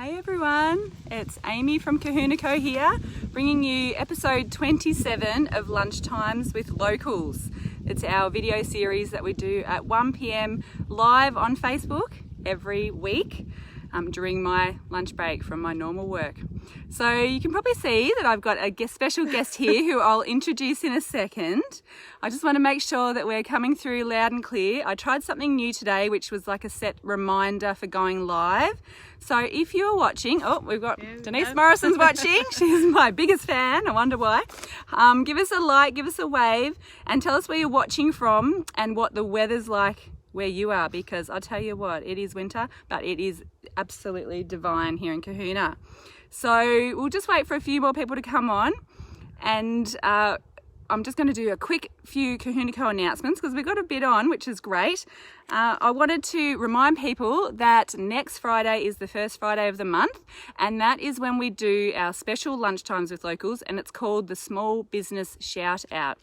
Hey everyone, it's Amy from Cohuna here, bringing you episode 27 of Lunchtimes with Locals. It's our video series that we do at 1 p.m. live on Facebook every week during my lunch break from my normal work. So you can probably see that I've got a special guest here who I'll introduce in a second. I just want to make sure that we're coming through loud and clear. I tried something new today, which was like a set reminder for going live. So if you're watching, we've got Denise Morrison's watching. She's my biggest fan. I wonder why. Give us a like, give us a wave, and tell us where you're watching from and what the weather's like where you are, because I'll tell you what, it is winter, but it is absolutely divine here in Cohuna. So we'll just wait for a few more people to come on, and I'm just going to do a quick few Cohuna announcements because we've got a bit on, which is great. I wanted to remind people that next Friday is the first Friday of the month, and that is when we do our special Lunchtimes with Locals, and it's called the Small Business Shout Out.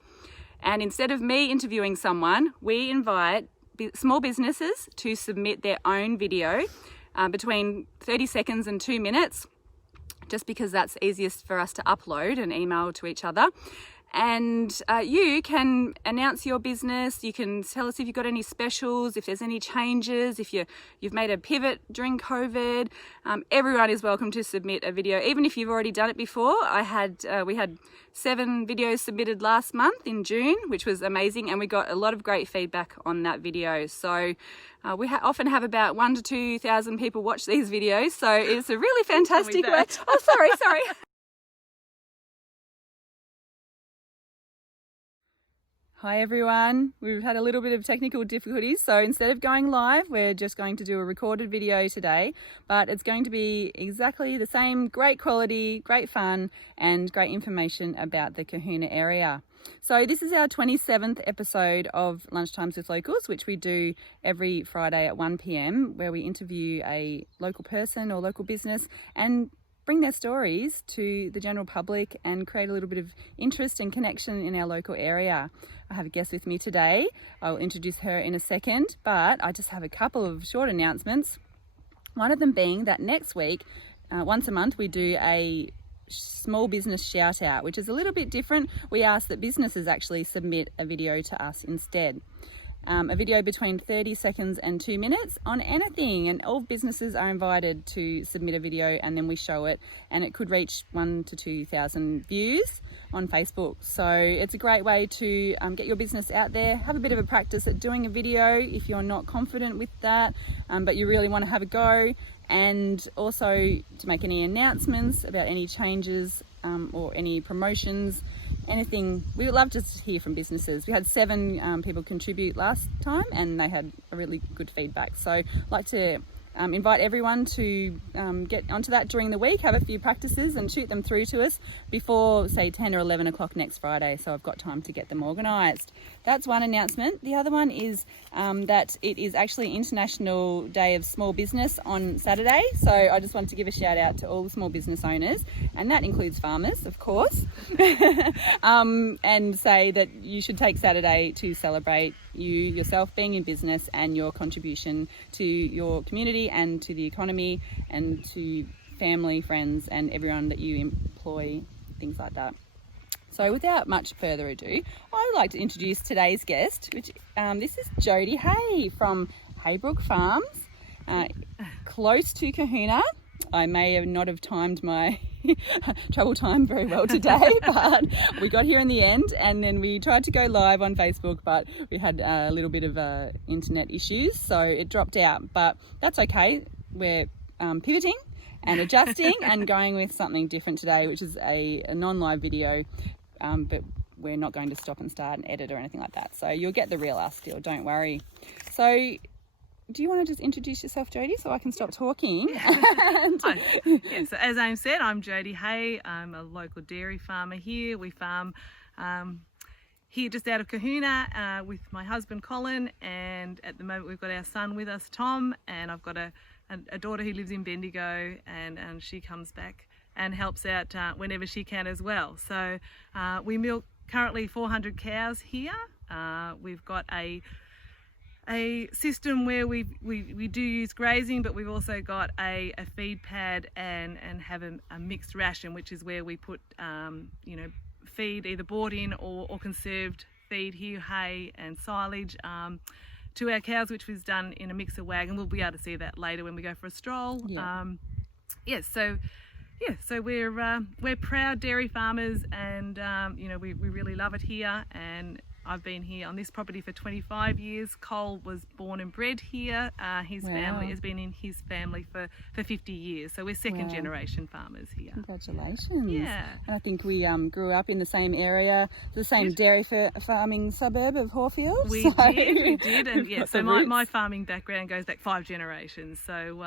And instead of me interviewing someone, we invite small businesses to submit their own video between 30 seconds and 2 minutes, just because that's easiest for us to upload and email to each other. And you can announce your business. You can tell us if you've got any specials, if there's any changes, if you've made a pivot during COVID. Everyone is welcome to submit a video, even if you've already done it before. We had 7 videos submitted last month in June, which was amazing, and we got a lot of great feedback on that video. So we often have about 1,000 to 2,000 people watch these videos, so it's a really fantastic way. Oh, sorry. Hi everyone, we've had a little bit of technical difficulties, so instead of going live, we're just going to do a recorded video today, but it's going to be exactly the same, great quality, great fun, and great information about the Cohuna area. So this is our 27th episode of Lunchtimes with Locals, which we do every Friday at 1 p.m, where we interview a local person or local business and bring their stories to the general public and create a little bit of interest and connection in our local area. I have a guest with me today. I'll introduce her in a second, but I just have a couple of short announcements. One of them being that next week, once a month, we do a small business shout out, which is a little bit different. We ask that businesses actually submit a video to us instead. A video between 30 seconds and 2 minutes on anything, and all businesses are invited to submit a video, and then we show it, and it could reach 1,000 to 2,000 views on Facebook. So it's a great way to get your business out there, have a bit of a practice at doing a video if you're not confident with that, but you really want to have a go, and also to make any announcements about any changes or any promotions, anything. We would love to hear from businesses. We had 7 people contribute last time, and they had a really good feedback. So I'd like to invite everyone to get onto that during the week, have a few practices and shoot them through to us before, say, 10 or 11 o'clock next Friday, so I've got time to get them organised. That's one announcement. The other one is that it is actually International Day of Small Business on Saturday, so I just wanted to give a shout out to all the small business owners, and that includes farmers, of course, and say that you should take Saturday to celebrate you yourself being in business and your contribution to your community and to the economy and to family, friends, and everyone that you employ, things like that. So without much further ado, I'd like to introduce today's guest, which this is Jodie Hay from Haybrook Farm, close to Cohuna. I may not have timed my travel time very well today, but we got here in the end, and then we tried to go live on Facebook, but we had a little bit of internet issues, so it dropped out, but that's okay. We're pivoting and adjusting and going with something different today, which is a non-live video, but we're not going to stop and start and edit or anything like that, so you'll get the real us still, don't worry. So do you want to just introduce yourself, Jodie, so I can stop talking? So as Aim said, I'm Jodie Hay. I'm a local dairy farmer here. We farm here just out of Cohuna with my husband Colin, and at the moment we've got our son with us, Tom, and I've got a daughter who lives in Bendigo, and she comes back and helps out whenever she can as well. So we milk currently 400 cows here. We've got a a system where we do use grazing, but we've also got a feed pad and have a mixed ration, which is where we put feed either bought in or conserved feed here, hay and silage to our cows, which was done in a mixer wagon. We'll be able to see that later when we go for a stroll. So we're proud dairy farmers, and we really love it here. And I've been here on this property for 25 years. Cole was born and bred here. His family has been in his family for 50 years. So we're second generation farmers here. Congratulations. Yeah. And I think we grew up in the same area, the same dairy farming suburb of Horfield. We did. And yeah, so my farming background goes back 5 generations. So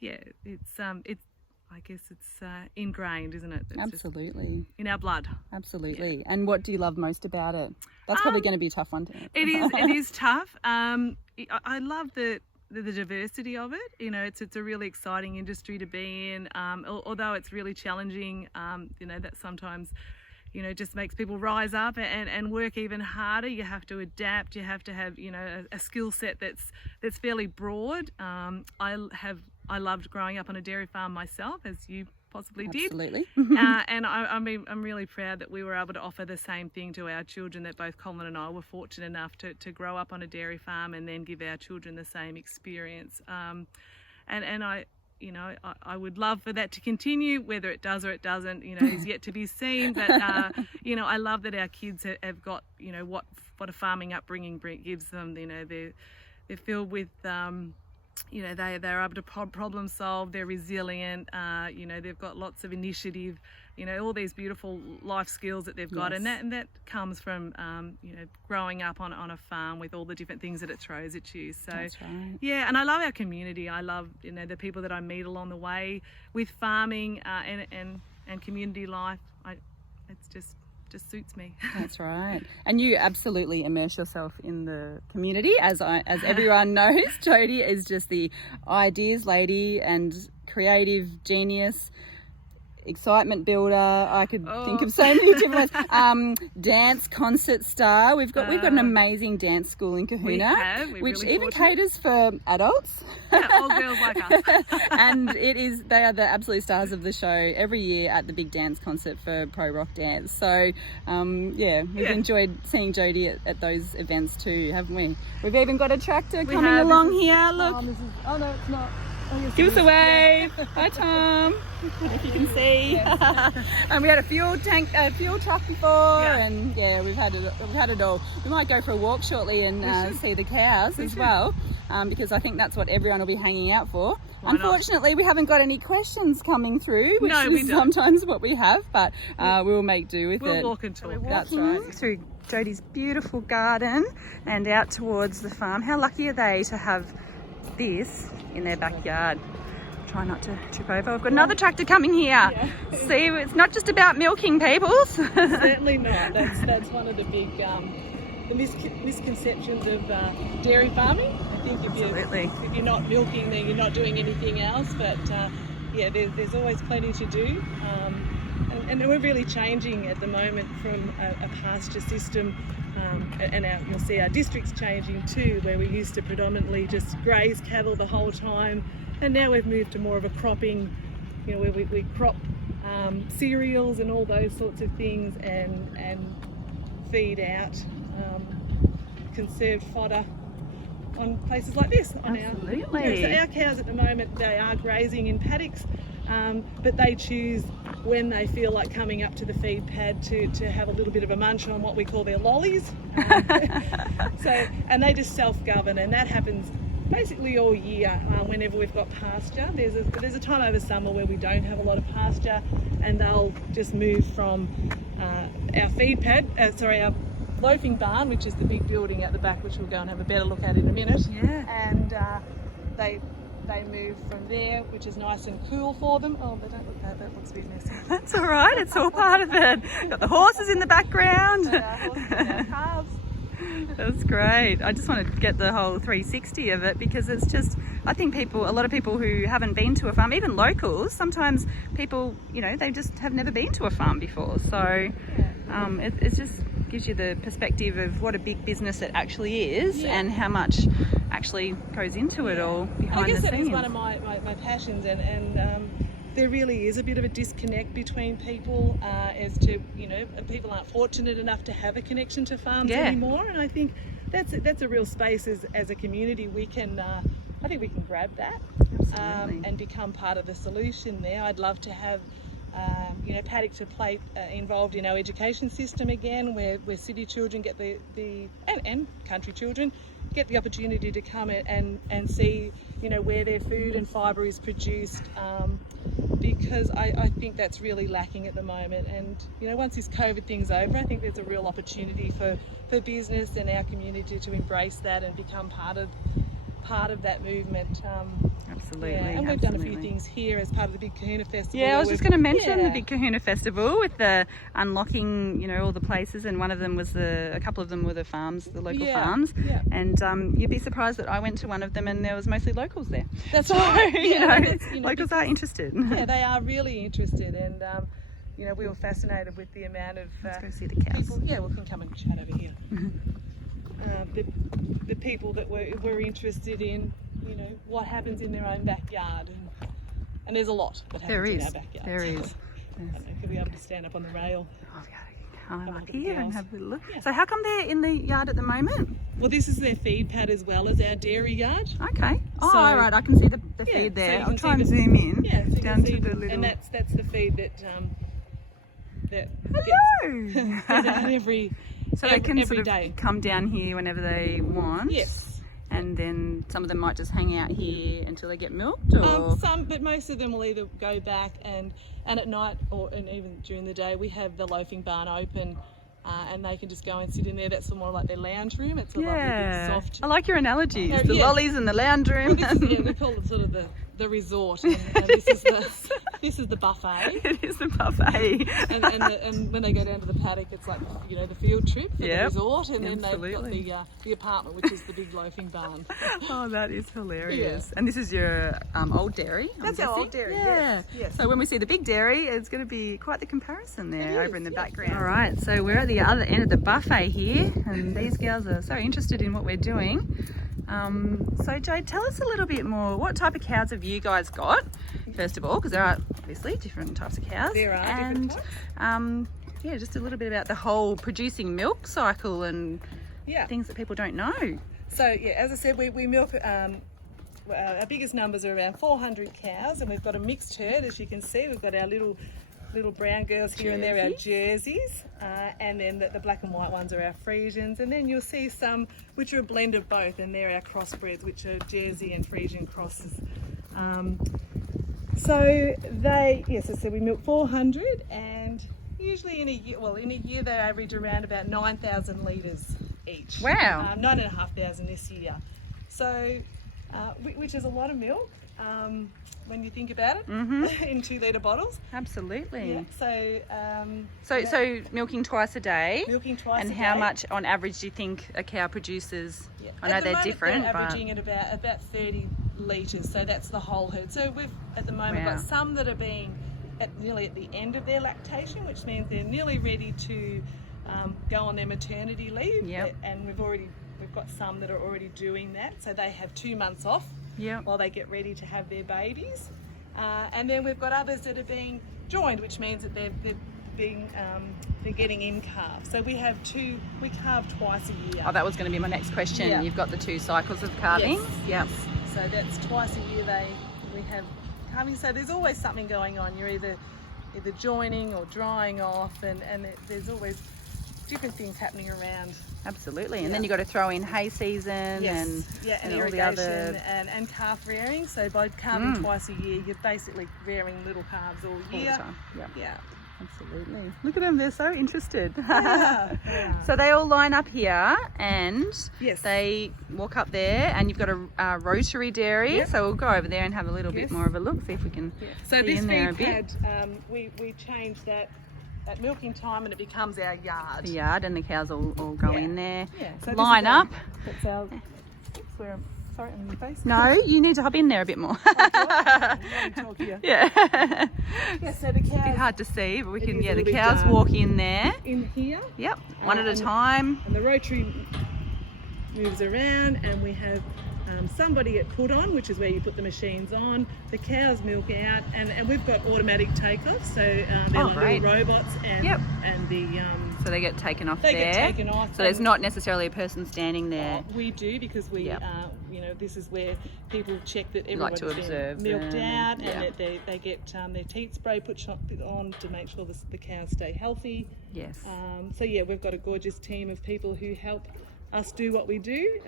it's I guess it's ingrained, isn't it? It's absolutely. In our blood. Absolutely. Yeah. And what do you love most about it? That's probably going to be a tough one to answer. It is tough. I love the diversity of it. It's a really exciting industry to be in. Although it's really challenging, that sometimes just makes people rise up and work even harder. You have to adapt. You have to have a skill set that's fairly broad. I loved growing up on a dairy farm myself, as you possibly did. Absolutely. And I'm really proud that we were able to offer the same thing to our children, that both Colin and I were fortunate enough to grow up on a dairy farm and then give our children the same experience. And I would love for that to continue. Whether it does or it doesn't, is yet to be seen. But I love that our kids have got what a farming upbringing gives them. They're filled with they're able to problem solve. They're resilient. They've got lots of initiative. All these beautiful life skills that they've got, and that comes from growing up on a farm with all the different things that it throws at you. So that's right. Yeah, and I love our community. I love the people that I meet along the way with farming and community life. It's just suits me. That's right. And you absolutely immerse yourself in the community. As everyone knows, Jodie is just the ideas lady and creative genius, excitement builder. I could think of so many different ways. Dance concert star. We've got an amazing dance school in Cohuna, which really even caters for adults. Yeah, all girls like us. And they are the absolute stars of the show every year at the big dance concert for Pro Rock Dance. So we've enjoyed seeing Jodie at those events too, haven't we? We've even got a tractor coming along here. Look. Oh no, it's not. Give us a wave. Hi, Tom. If you can see. And we had a fuel truck before, and we've had it all. We might go for a walk shortly and see the cows as well, because I think that's what everyone will be hanging out for. Unfortunately, we haven't got any questions coming through, which is sometimes what we have, but we'll make do with it. We'll walk and talk. We're walking through Jodie's beautiful garden and out towards the farm. How lucky are they to have this in their backyard? Try not to trip over. I've got another tractor coming here. Yeah. See, it's not just about milking, peoples. Certainly not. That's one of the big misconceptions of dairy farming. I think if you're not milking, then you're not doing anything else. But there's always plenty to do. And we're really changing at the moment from a pasture system. You'll see our district's changing too, where we used to predominantly just graze cattle the whole time, and now we've moved to more of a cropping, where we crop cereals and all those sorts of things, and feed out conserved fodder on places like this. Absolutely. So our cows at the moment, they are grazing in paddocks, but they choose when they feel like coming up to the feed pad to have a little bit of a munch on what we call their lollies. And they just self-govern, and that happens basically all year. Whenever we've got pasture, there's a time over summer where we don't have a lot of pasture, and they'll just move from our feed pad, our Loafing Barn, which is the big building at the back, which we'll go and have a better look at in a minute. Yeah. And they move from there, which is nice and cool for them. Oh, they don't look that looks a bit messy. That's all right, it's all part of it. Got the horses in the background. Horses and our calves. That's great. I just want to get the whole 360 of it, because it's just, I think a lot of people who haven't been to a farm, even locals, sometimes people, they just have never been to a farm before. So it just gives you the perspective of what a big business it actually is and how much actually goes into it all behind the scenes. I guess that is one of my passions, and there really is a bit of a disconnect between people as to, you know, people aren't fortunate enough to have a connection to farms anymore, and I think that's a real space as a community. We can I think we can grab that and become part of the solution there. I'd love to have you know, paddock to plate involved in our education system again, where city children get and country children get the opportunity to come and see, you know, where their food and fibre is produced, because I think that's really lacking at the moment. And, you know, once this COVID thing's over, I think there's a real opportunity for business and our community to embrace that and become part of that movement. Absolutely. And we've done a few things here as part of the Big Kahuna Festival. Yeah, I was just going to mention the Big Kahuna Festival with the unlocking, you know, all the places, and one of them was a couple of them were the farms, the local farms. Yeah. And you'd be surprised that I went to one of them and there was mostly locals there. That's right. you know, locals are interested. Yeah, they are really interested, and you know, we were fascinated with the amount of let's go see the cows. people. Yeah, we can come and chat over here. The people that were interested in, you know, what happens in their own backyard, and there's a lot that happens in our backyard. There is. I don't know, could we able to stand up on the rail? Oh, I'm up here and have a look. Yeah. So how come they're in the yard at the moment? Well, this is their feed pad as well as our dairy yard. Okay. Oh, so, right. I can see the feed there. So I'll try and zoom in. Yeah, so down to the little. And that's the feed that Hello. gets out every. So they can sort of day. come down here whenever they want. Yes. And then some of them might just hang out here until they get milked, or some, but most of them will either go back and at night, and even during the day, we have the Loafing Barn open, and they can just go and sit in there. That's more like their lounge room. It's a lovely big soft. I like your analogies. The lollies and the lounge room. Well, we call it sort of the resort, and this is the buffet. It is the buffet. and when they go down to the paddock, it's like, you know, the field trip for the resort, and then they've got the apartment, which is the big Loafing Barn. Oh, that is hilarious. And this is your old dairy. That's our old dairy. Yes. So when we see the big dairy, it's going to be quite the comparison there over in the background. All right, so we're at the other end of the buffet here, and these girls are so interested in what we're doing. So Jade, tell us a little bit more. What type of cows have you guys got, first of all, because there are obviously different types of cows. There are different types. Yeah, just a little bit about the whole producing milk cycle and things that people don't know. So yeah, as I said, we milk, our biggest numbers are around 400 cows, and we've got a mixed herd, as you can see. We've got our little brown girls here and there, our Jerseys, and then the black and white ones are our Friesians, and then you'll see some which are a blend of both, and they're our crossbreds, which are Jersey and Friesian crosses. So we milk 400, and usually in a year they average around about 9,000 litres each. Wow. 9,500 this year. So, which is a lot of milk. When you think about it, in 2 litre bottles. Absolutely. Yeah. So milking twice a day. Milking twice a day. And how much on average do you think a cow produces? Yeah. I know they're different. They're averaging at about 30 litres, so that's the whole herd. So we've at the moment got some that are being nearly at the end of their lactation, which means they're nearly ready to go on their maternity leave. Yep. And we've got some that are already doing that, so they have 2 months off. While they get ready to have their babies, and then we've got others that are being joined, which means that they're getting in calves. So we calve twice a year. Oh, that was going to be my next question. Yeah. You've got the 2 cycles of calving. Yes. So that's twice a year we have calving. So there's always something going on. You're either joining or drying off, and there's always different things happening around. Absolutely. And then you've got to throw in hay season and all the other... and calf rearing. So by calving twice a year, you're basically rearing little calves all year. All the time. Yeah. Absolutely. Look at them, they're so interested. Yeah. So they all line up here and yes, they walk up there, and you've got a rotary dairy. Yep. So we'll go over there and have a little bit more of a look, see if we can So see this in there a feed bit. pad, we changed that at milking time, and it becomes our yard. The yard, and the cows all go in there. Yeah. So line up. That's our... sorry, I'm in your face. No, you need to hop in there a bit more. Talk here. Yeah. Yeah, so the A bit cows hard to see, but we It can, is yeah, a the little bit cows dark. walk in there. in here, Yep, one at a and- time. and the rotary moves around, and we have somebody at put on, which is where you put the machines on. The cows milk out, and we've got automatic takeoff, so they're Oh, like great. little robots, and Yep. and the So they get taken off they there. get taken off. So there's and- not necessarily a person standing there. We do, because we, Yep. this is where people check that You like everyone's to been observe milked them, out, and- and yeah. that they get their teat spray put on to make sure the cows stay healthy. Yes. So yeah, we've got a gorgeous team of people who help us do what we do.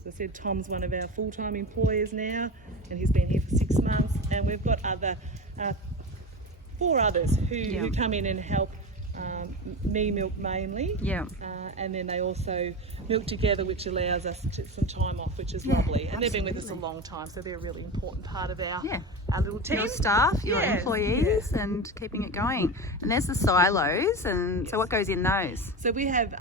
As I said, Tom's one of our full-time employers now, and he's been here for 6 months. And we've got 4 others who come in and help me milk mainly. Yeah. And then they also milk together, which allows us some time off, which is lovely. And they've been with us a long time, so they're a really important part of our little team. Your staff, your Yes, employees, and keeping it going. And there's the silos, and so what goes in those? So we have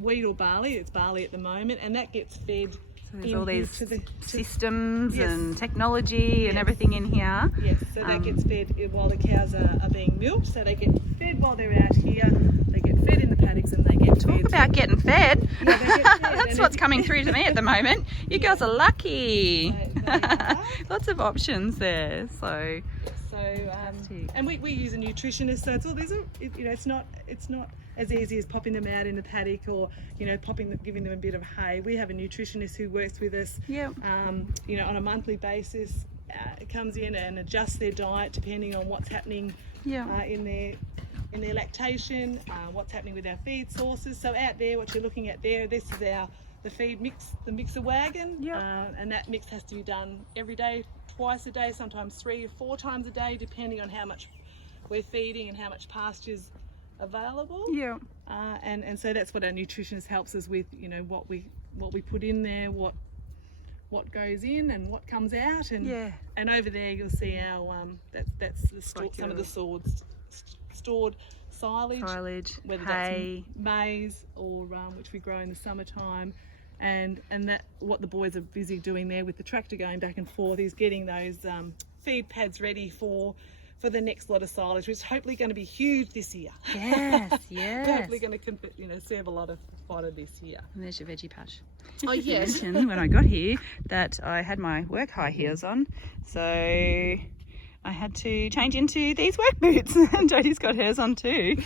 wheat or barley. It's barley at the moment, and that gets fed. So there's in all here these to the systems Yes. and technology and Yes. everything in here. Yes, so that gets fed while the cows are being milked. So they get fed while they're out here. They get fed in the paddocks, and they get Talk fed. about getting fed. Yeah, they get fed. That's And what's if- coming through to me at the moment. You girls are lucky. They are. Lots of options there. So So, Fantastic. and we use a nutritionist. So it's all it's not as easy as popping them out in the paddock, or giving them a bit of hay. We have a nutritionist who works with us. yeah. On a monthly basis, comes in and adjusts their diet depending on what's happening Yeah. in their lactation, what's happening with our feed sources. So out there, what you're looking at there, this is the feed mix, the mixer wagon, Yep. and that mix has to be done every day, twice a day, sometimes 3 or 4 times a day, depending on how much we're feeding and how much pasture's available. Yeah. And so that's what our nutritionist helps us with. What we put in there, what goes in and what comes out, and Yeah. and over there you'll see our that's some of the stored silage, whether hay. that's maize or which we grow in the summertime, and that what the boys are busy doing there with the tractor going back and forth is getting those feed pads ready for the next lot of silage, which is hopefully going to be huge this year. Yes, yes. Hopefully going to serve a lot of fodder this year. And there's your veggie patch. Oh You yes. mentioned when I got here that I had my work high heels on, so I had to change into these work boots, and Jodie's got hers on too.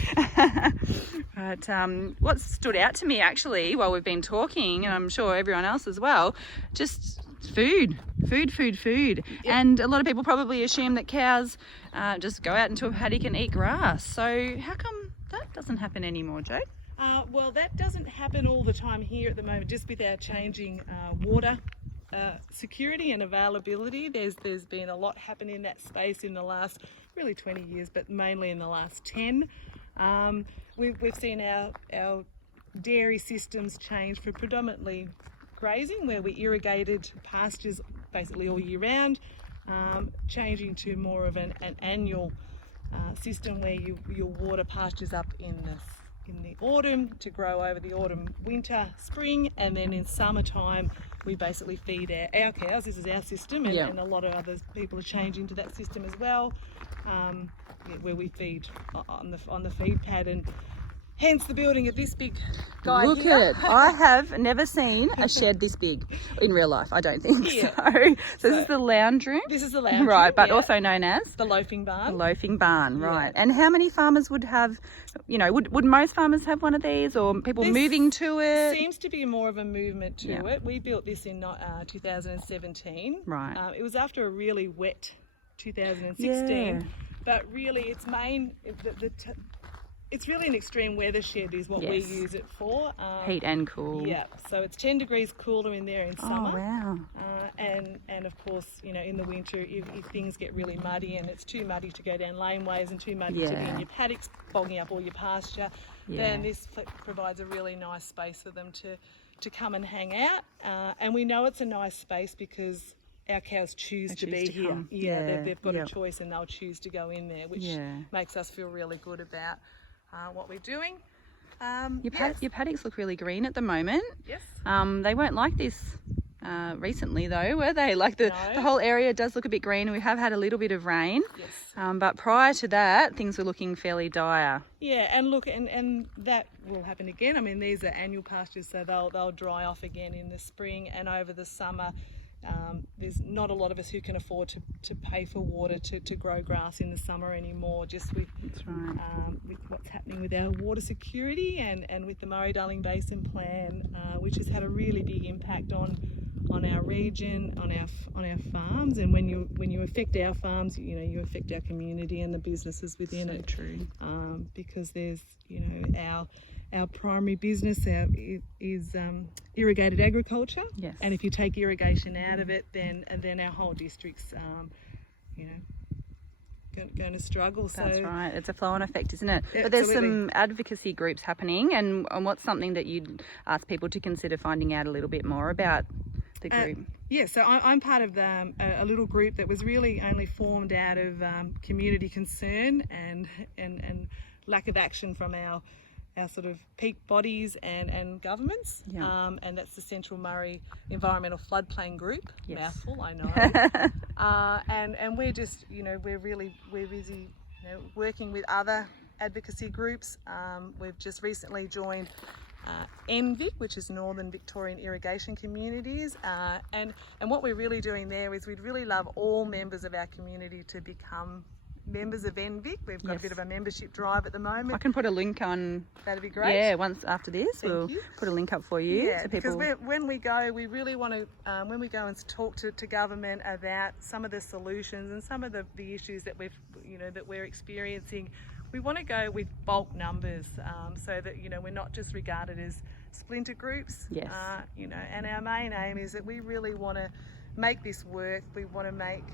But what stood out to me actually while we've been talking, and I'm sure everyone else as well, just food. Yep. And a lot of people probably assume that cows just go out into a paddock and eat grass. So how come that doesn't happen anymore, Jo? Well, that doesn't happen all the time here at the moment, just with our changing water security and availability. There's been a lot happen in that space in the last really 20 years, but mainly in the last 10. We've seen our dairy systems change for predominantly grazing, where we irrigated pastures basically all year round, changing to more of an annual system where you water pastures up in the autumn to grow over the autumn, winter, spring, and then in summertime we basically feed our cows. This is our system, and a lot of other people are changing to that system as well, where we feed on the feed pad, and hence the building of this big guy Look here. at it. I have never seen a shed this big in real life, I don't think. Yeah. So this is the lounge room? This is the lounge Right, room, but yeah. also known as? The loafing barn. The Loafing Barn, Yeah. right. And how many farmers would have, would most farmers have one of these, or people This moving to it? Seems to be more of a movement to Yeah. it. We built this in 2017. Right. It was after a really wet 2016, Yeah. but really it's really an extreme weather shed is what we Yes. use it for. Heat and cool. Yeah, so it's 10 degrees cooler in there in summer. Oh, wow. And of course, in the winter, if things get really muddy and it's too muddy to go down laneways and too muddy to be Yeah. in your paddocks, bogging up all your pasture, Yeah. then this provides a really nice space for them to come and hang out. And we know it's a nice space because our cows choose to be here. come. Yeah, Yeah, they've got yeah. a choice and they'll choose to go in there, which Yeah. makes us feel really good about what we're doing. Your paddocks look really green at the moment. Yes. They weren't like this recently though, were they? Like the whole area does look a bit green. We have had a little bit of rain. Yes. But prior to that, things were looking fairly dire. Yeah, and look, and that will happen again. I mean, these are annual pastures, so they'll dry off again in the spring and over the summer. There's not a lot of us who can afford to pay for water to grow grass in the summer anymore, just with, with what's happening with our water security and with the Murray-Darling Basin Plan, which has had a really big impact on our region, on our farms. And when you affect our farms, you affect our community and the businesses within it. True. Because there's our primary business is irrigated agriculture. Yes. And if you take irrigation out of it, then our whole district's going to struggle. That's right. It's a flow-on effect, isn't it? Yeah, but there's absolutely. some advocacy groups happening, and what's something that you'd ask people to consider finding out a little bit more about the group? Yeah, so I'm part of a little group that was really only formed out of community concern and lack of action from our sort of peak bodies and governments. Yeah. And that's the Central Murray Environmental Floodplain Group. Yes. Mouthful, I know. And we're just, we're busy, working with other advocacy groups. We've just recently joined NVIC, which is Northern Victorian Irrigation Communities, and what we're really doing there is we'd really love all members of our community to become members of NVIC. We've got a bit of a membership drive at the moment. I can put a link on. That'd be great. Yeah, once after this, we'll you. put a link up for you. Yeah, so because people... when we go, we really want to, when we go and talk to government about some of the solutions and some of the issues that we're experiencing, we want to go with bulk numbers, so that we're not just regarded as splinter groups. Yes. And our main aim is that we really want to make this work. We want to make,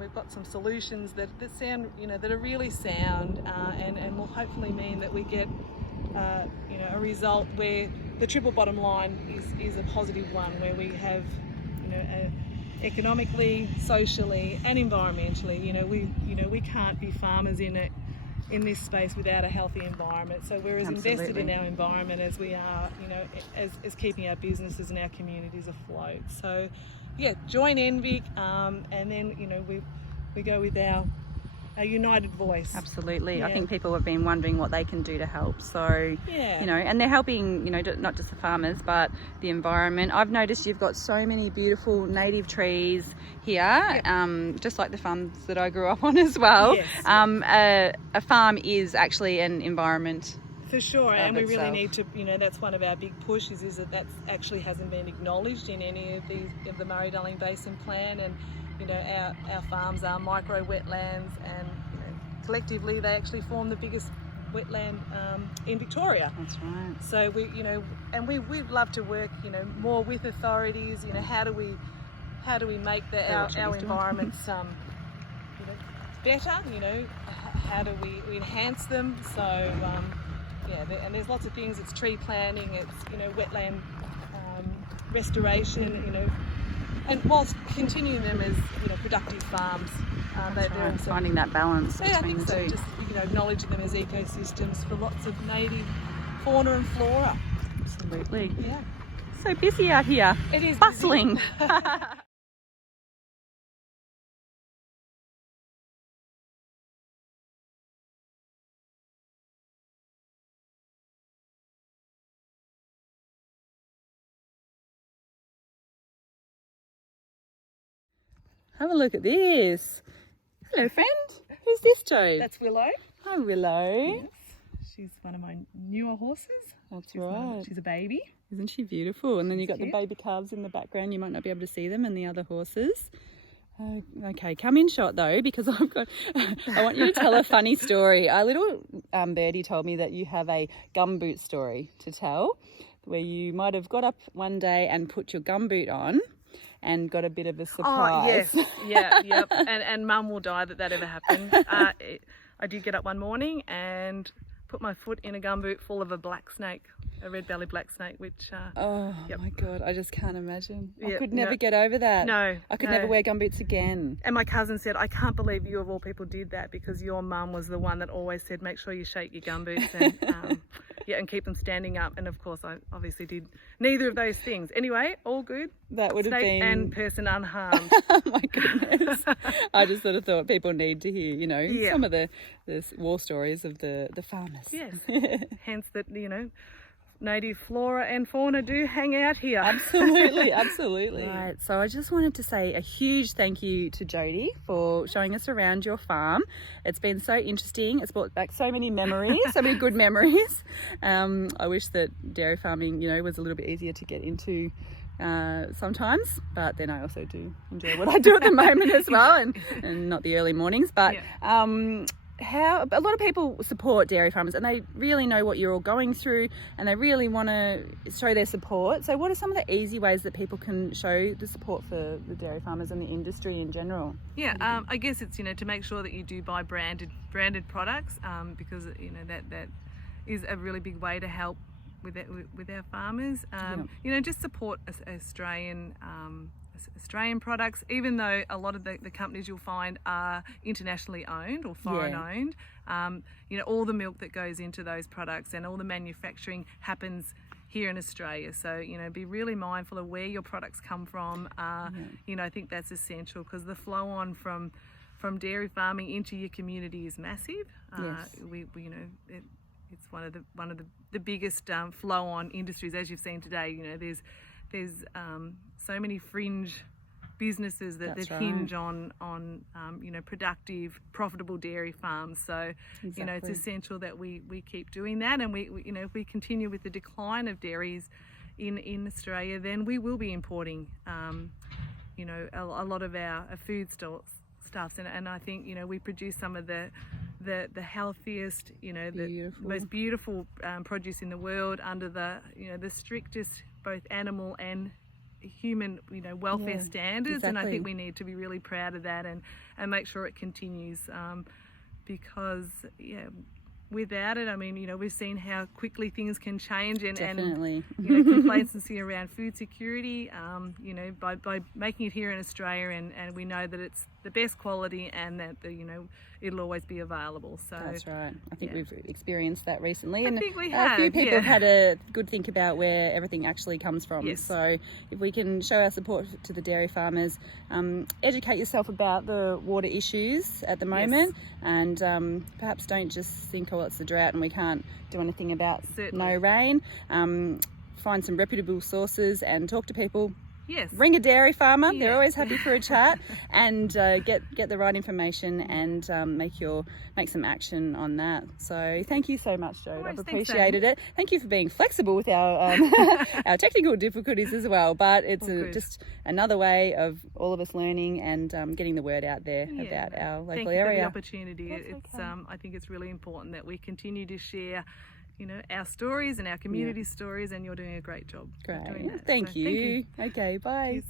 we've got some solutions that sound, that are really sound, and will hopefully mean that we get, a result where the triple bottom line is a positive one, where we have, economically, socially, and environmentally. We can't be farmers in this space without a healthy environment. So we're as invested in our environment as we are, as keeping our businesses and our communities afloat. So, yeah, join NVIC, and then we go with our united voice. Absolutely. Yeah. I think people have been wondering what they can do to help. So, yeah. And they're helping, not just the farmers, but the environment. I've noticed you've got so many beautiful native trees here, just like the farms that I grew up on as well. Yes. A farm is actually an environment. For sure, and we really itself. need to, that's one of our big pushes, is that actually hasn't been acknowledged in any of the Murray-Darling Basin Plan. And our farms are micro wetlands, and collectively they actually form the biggest wetland in Victoria. That's right. So we'd love to work more with authorities. How do we make our environments better? How do we enhance them? So and there's lots of things. It's tree planting, it's wetland restoration, and whilst continuing them as productive farms. They're Finding that balance I between think the so. two. Just acknowledging them as ecosystems for lots of native fauna and flora. Absolutely. Yeah, So busy out here. it is Bustling. Have a look at this. Hello, friend. Who's this, Jode? That's Willow. Hi, Willow. Yes. She's one of my newer horses. That's right. She's a baby. Isn't she beautiful? And then you've got cute. the baby calves in the background. You might not be able to see them, and the other horses. Okay, come in shot though, because I want you to tell a funny story. Our little birdie told me that you have a gumboot story to tell, where you might have got up one day and put your gumboot on and got a bit of a surprise. Oh, yes. Yep. And Mum will die that ever happened. I did get up one morning and put my foot in a gumboot full of a black snake, a red-bellied black snake, which... My God, I just can't imagine. I Yep, could never get over that. No. I could never wear gumboots again. And my cousin said, I can't believe you of all people did that, because your mum was the one that always said, make sure you shake your gumboots. And Yeah, and keep them standing up. And of course, I obviously did neither of those things. Anyway, all good. That would have Snake been... and person unharmed. Oh my goodness. I just sort of thought people need to hear, you know, Yeah. some of the war stories of the farmers. Yes. Hence that, you know, native flora and fauna do hang out here. Absolutely, absolutely. Right, so I just wanted to say a huge thank you to Jodie for showing us around your farm. It's been so interesting. It's brought back so many memories, so many good memories. I wish that dairy farming, you know, was a little bit easier to get into sometimes, but then I also do enjoy what I do at the moment as well, and not the early mornings. But how a lot of people support dairy farmers, and they really know what you're all going through, and they really want to show their support. So what are some of the easy ways that people can show the support for the dairy farmers and the industry in general? Yeah, I guess it's, you know, to make sure that you do buy branded products, because, you know, that is a really big way to help with our farmers. You know, just support Australian products, even though a lot of the companies you'll find are internationally owned or foreign owned. You know, all the milk that goes into those products and all the manufacturing happens here in Australia. So, you know, be really mindful of where your products come from. You know, I think that's essential, because the flow on from dairy farming into your community is massive. We you know, it's one of the biggest flow on industries, as you've seen today. You know, there's so many fringe businesses that hinge on you know, productive, profitable dairy farms. So you know, it's essential that we keep doing that, and we you know, if we continue with the decline of dairies in Australia, then we will be importing you know, a lot of our food stuffs, and I think, you know, we produce some of the healthiest, you know, the most beautiful produce in the world under the, you know, the strictest both animal and human, you know, welfare standards. And I think we need to be really proud of that and make sure it continues, because without it, I mean, you know, we've seen how quickly things can change, and you know, complacency around food security, you know, by making it here in Australia, and we know that it's the best quality, and that you know, it'll always be available. So that's right. I think we've experienced that recently, and I think we have. A few people have had a good think about where everything actually comes from. So if we can show our support to the dairy farmers, educate yourself about the water issues at the moment, and perhaps don't just think, oh, it's the drought and we can't do anything about no rain. Find some reputable sources and talk to people. Ring a dairy farmer. They're always happy for a chat, and get the right information, and make some action on that. So thank you so much, Jode. I've appreciated it. Thank you for being flexible with our our technical difficulties as well. But it's just another way of all of us learning and getting the word out there about our local area. Thank you for the opportunity. It's I think it's really important that we continue to share, you know, our stories and our community stories, and you're doing a great job. Great. Doing that. Thank you. Okay, bye. Cheers.